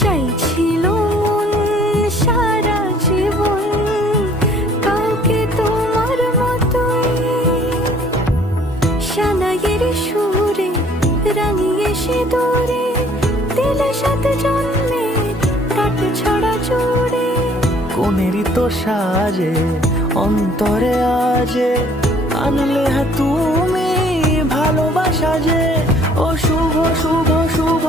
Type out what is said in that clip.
চাইছিল মন সারা জীবন কাউকে তোমার মতোই, সানাইয়ের সুরে রাঙিয়ে সিঁদুরে দিলে 7 জন্মের কাট ছড়া জুড়ে। কোনেরই তো সাজে অন্তরে আজে আনলে তুমি ভালোবাসা যে। ও শুভ শুভ শুভ